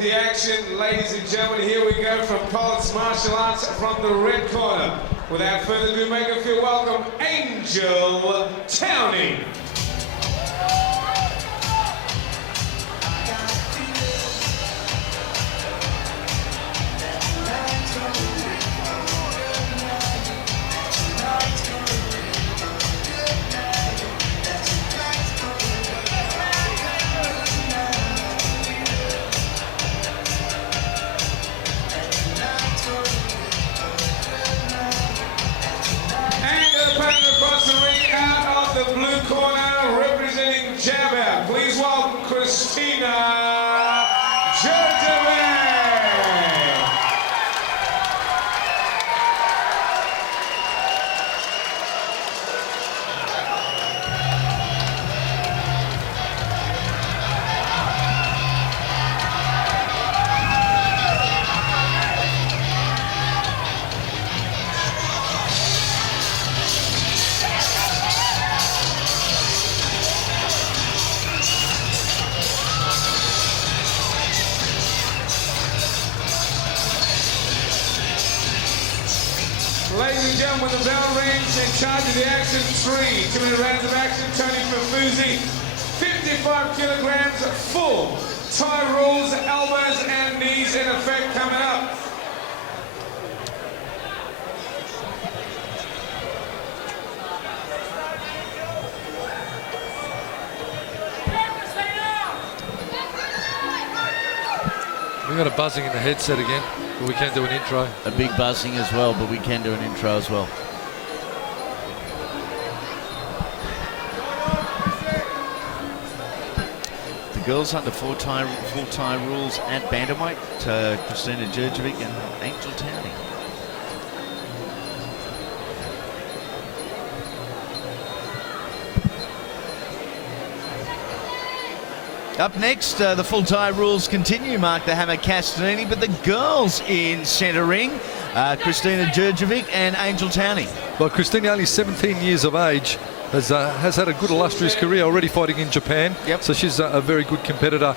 The action, ladies and gentlemen, here we go from Collins Martial Arts from the red corner. Without further ado, make her feel welcome, Angel Towney. Across the ring, out of the blue corner, representing Jab Out. Please welcome Christina. Ladies and gentlemen, when the bell rings, in charge of the action, 2 minute rounds of action, Tony Fafuzi, 55 kilograms, full tie rules, elbows and knees in effect coming up. We got a buzzing in the headset again, but we can do an intro. A big buzzing as well, but we can do an intro as well. The girls under full tie rules at bantamweight, Christina Djurdjevic and Angel Towney. Up next, the full tie rules continue. Mark the Hammer Castellini, but the girls in centre ring, Christina Djurdjevic and Angel Towney. Well, Christina, only 17 years of age, has had a good illustrious career already fighting in Japan. Yep. So she's a very good competitor.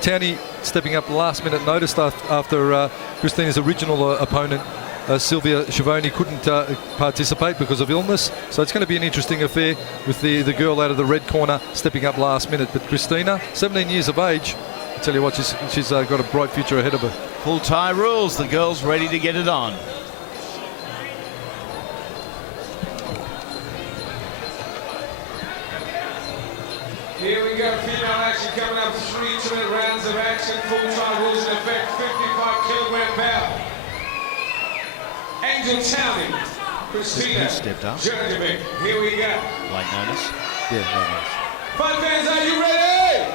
Towney stepping up last minute notice after Christina's original opponent, Sylvia Schiavone, couldn't participate because of illness. So it's going to be an interesting affair with the girl out of the red corner stepping up last minute. But Christina, 17 years of age, I tell you what, she's got a bright future ahead of her. Full tie rules, the girls ready to get it on. Here we go, female action coming up, 3 2-minute rounds of action, full tie rules in effect, 55 kilogram bout. Angel Towney, Christina Djurdjevic. Here we go. Late notice? Yeah, late notice. Fight fans, are you ready?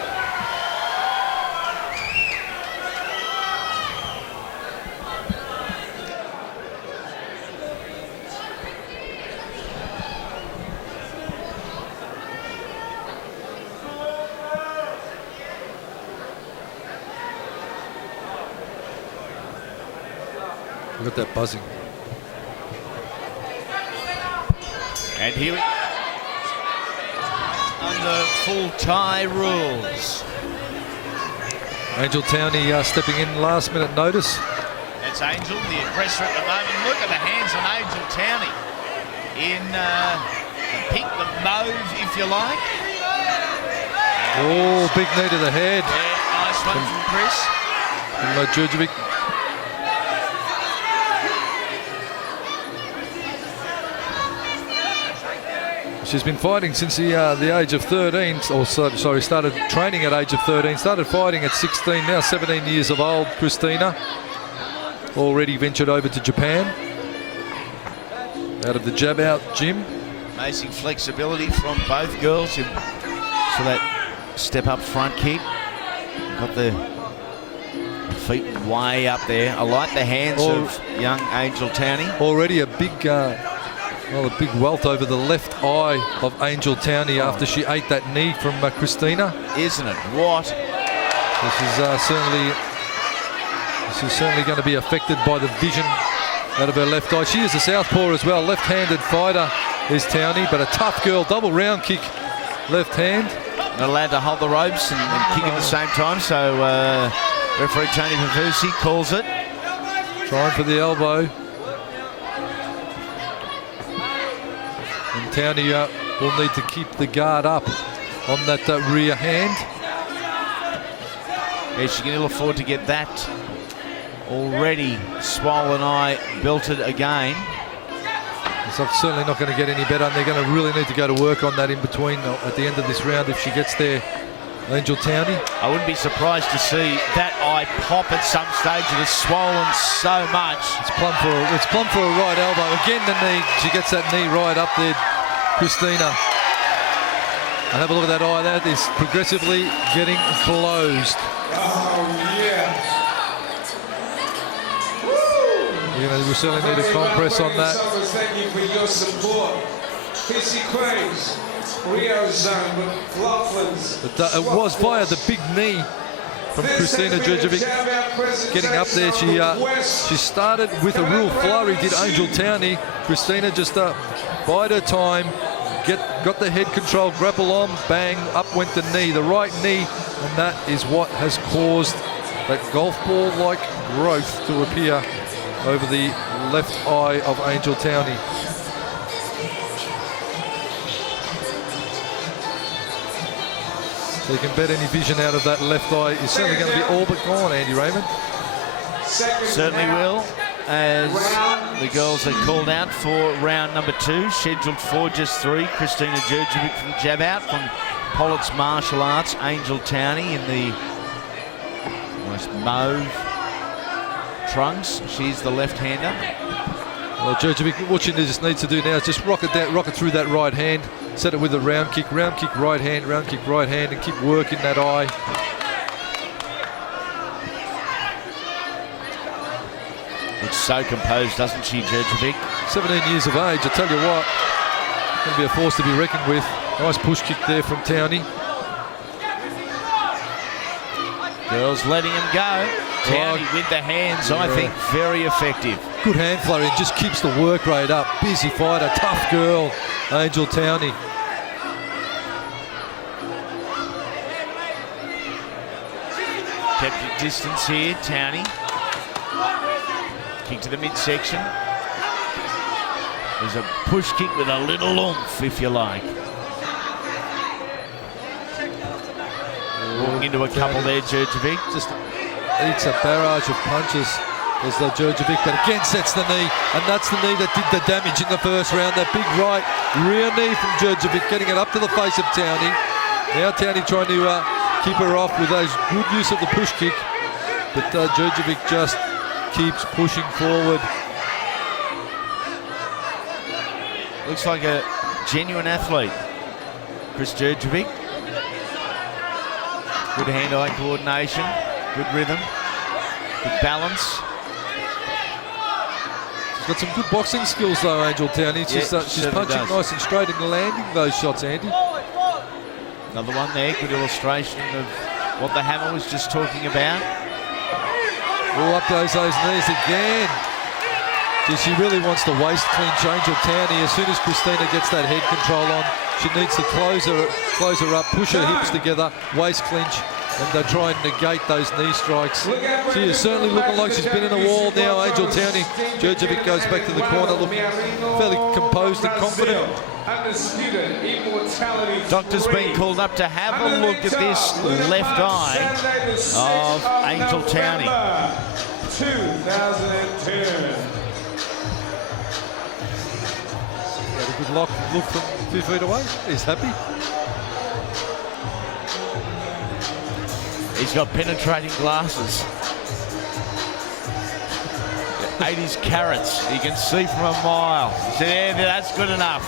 Look at that buzzing. And here we under full tie rules. Angel Towney stepping in last minute notice. That's Angel, the aggressor at the moment. Look at the hands on Angel Towney. In the pink, the mauve, if you like. Oh, big knee to the head. Yeah, nice one from Chris. And Djurdjevic. She's been fighting since the age of 13, or sorry, started training at age of 13, started fighting at 16, now 17 years of old, Christina. Already ventured over to Japan, out of the Jab Out gym. Amazing flexibility from both girls for that step up front kick. Got the feet way up there. I like the hands of young Angel Towney. Already a big... well, a big welt over the left eye of Angel Towney after she ate that knee from Christina. Isn't it? What? This is certainly going to be affected by the vision out of her left eye. She is a southpaw as well. Left-handed fighter is Towney, but a tough girl. Double round kick, left hand. Not allowed to hold the ropes and kick at the same time, so Referee Tony Pavusi calls it. Trying for the elbow. And Towney will need to keep the guard up on that rear hand. Yeah, she can ill afford to get that already swollen eye belted again. So it's certainly not going to get any better, and they're going to really need to go to work on that in between at the end of this round if she gets there, Angel Towney. I wouldn't be surprised to see that eye pop at some stage. It has swollen so much. It's plumb for a right elbow. Again, the knee. She gets that knee right up there, Christina. And have a look at that eye. That is progressively getting closed. Oh, yeah. We certainly need a compress on that. Thank you for your support. Chrissy Cranes, Rio Zone, McLaughlin's. But it was via the big knee from Christina Djurdjevic. Getting up there, she started with a real flurry, did Angel Towney. Christina just bide her time, got the head control, grapple on, bang, up went the knee, the right knee, and that is what has caused that golf ball-like growth to appear over the left eye of Angel Towney. So you can bet any vision out of that left eye is certainly going to be all but gone, Andy Raymond. Certainly will, as the girls are called out for round number 2, scheduled for just 3. Christina Djurdjevic from jab out from Pollitt's Martial Arts. Angel Towney in the almost mauve trunks. She's the left-hander. Well, Djurdjevic, what she just needs to do now is just rock it through that right hand, set it with a round kick, right hand, and keep working that eye. Looks so composed, doesn't she, Djurdjevic? 17 years of age, I tell you what, going to be a force to be reckoned with. Nice push kick there from Towney. Girls letting him go. Towney with the hands, I think, very effective. Good hand flurry, and just keeps the work rate up. Busy fighter, tough girl, Angel Towney. Kept a distance here, Towney. Kick to the midsection. There's a push kick with a little oomph, if you like. Walking into a couple there, Djurdjevic. Just eats a barrage of punches as the Djurdjevic, but again sets the knee, and that's the knee that did the damage in the first round. That big right rear knee from Djurdjevic, getting it up to the face of Towney. Now Towney trying to keep her off with those good use of the push kick, but Djurdjevic just keeps pushing forward. Looks like a genuine athlete, Chris Djurdjevic. Good hand-eye coordination, good rhythm, good balance. She's got some good boxing skills though, Angel Towney. She's punching nice and straight and landing those shots, Andy. Another one there, good illustration of what the hammer was just talking about. All up those knees again. She really wants to waist clinch Angel Towney. As soon as Christina gets that head control on, she needs to close her up, push her hips together, waist clinch, and try and negate those knee strikes. She is certainly looking like she's been in a wall now, Angel Towney. Djurdjevic goes back to the corner, looking fairly composed and confident. Doctor's been called up to have a look at this left eye of Angel Towney. 2010. Good look from 2 feet away. He's happy. He's got penetrating glasses. 80s carats. You can see from a mile. He said, yeah, that's good enough.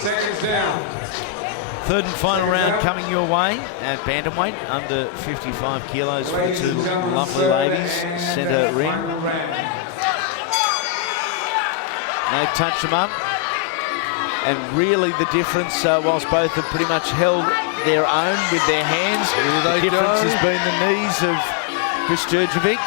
Seconds down. Third and final round coming your way at bantamweight, under 55 kilos for the two lovely ladies. Centre ring. They touch them up. And really the difference, whilst both have pretty much held their own with their hands, the difference has been the knees of Chris Djurdjevic.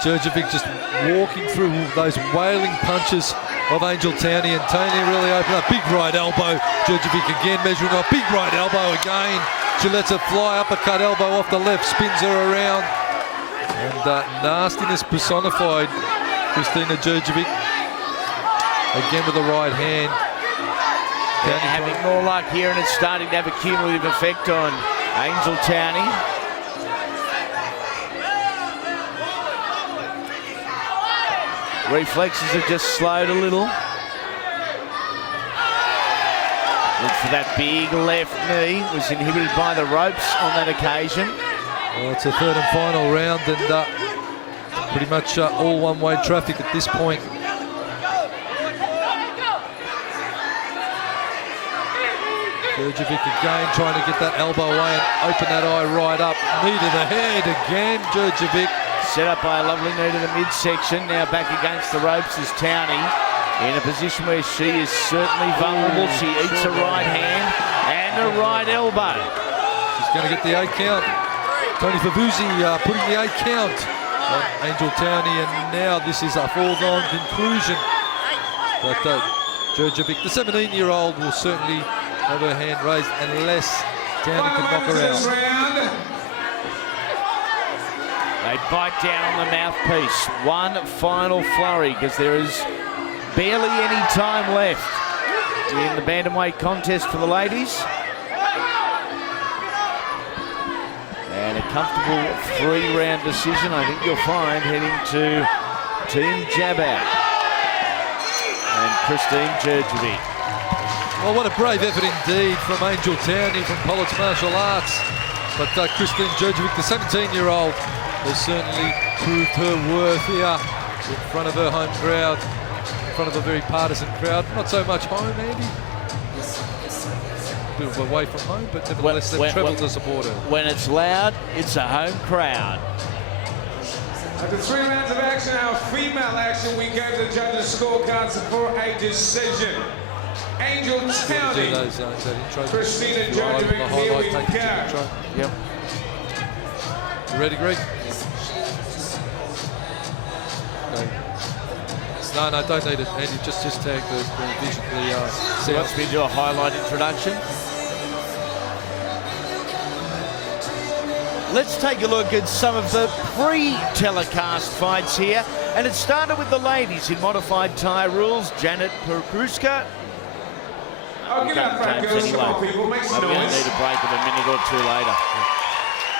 Djurdjevic just walking through those wailing punches of Angel Towney, and Tony really opened up. Big right elbow. Djurdjevic again measuring off. Big right elbow again. She lets it fly. Uppercut elbow off the left. Spins her around. And nastiness personified. Christina Djurdjevic. Again with the right hand. They're having more luck here, and it's starting to have a cumulative effect on Angel Towney. Reflexes have just slowed a little. Look for that big left knee. Was inhibited by the ropes on that occasion. Well, it's a third and final round, and pretty much all one-way traffic at this point. Djurdjevic again trying to get that elbow away and open that eye right up. Knee to the head again, Djurdjevic. Set up by a lovely knee to the midsection. Now back against the ropes is Towney. In a position where she is certainly vulnerable. She eats a right hand and a right elbow. She's going to get the 8 count. Tony Favuzzi putting the 8 count on Angel Towney, and now this is a foregone conclusion. But Djurdjevic, the 17-year-old, will certainly have her hand raised unless Towney can knock her out. They bite down on the mouthpiece. One final flurry, because there is barely any time left in the bantamweight contest for the ladies. And a comfortable 3-round decision, I think you'll find, heading to Team Jabbar and Christine Djurdjevic. Well, what a brave effort indeed from Angel Towney from Pollett's Martial Arts. But Christine Djurdjevic, the 17-year-old, has certainly proved her worth here in front of her home crowd, in front of a very partisan crowd. Not so much home, Andy. A bit of away from home, but nevertheless they've travelled to support her. When it's loud, it's a home crowd. After 3 rounds of action, our female action, we gave the judges scorecards for a decision. Angel Towney, Christina Djurdjevic, here we go. Yep. You ready, Greg? Okay. No, don't need it, Andy. Just tag the vision, the sound. Wants me to do a highlight introduction? Let's take a look at some of the pre-telecast fights here. And it started with the ladies in modified Thai rules. Janet Perkruska. Oh, get out front, girls. Come on, people. Make some Maybe noise. I need a break of a minute or two later.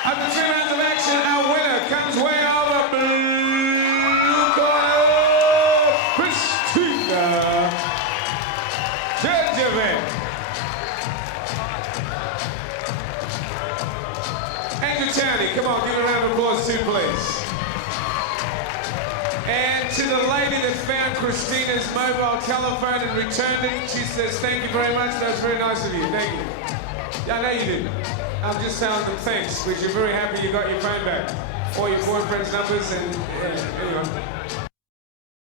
After 3 rounds of action, our winner comes way over blue corner, Christina Djurdjevic. Angel Towney, come on, give a round of applause too, please. And to the lady that found Christina's mobile telephone and returned it, she says, thank you very much. That's very nice of you. Thank you. Yeah, I know you did. I'm just telling them thanks, because you're very happy you got your phone back. All your boyfriend's numbers and, yeah, anyway.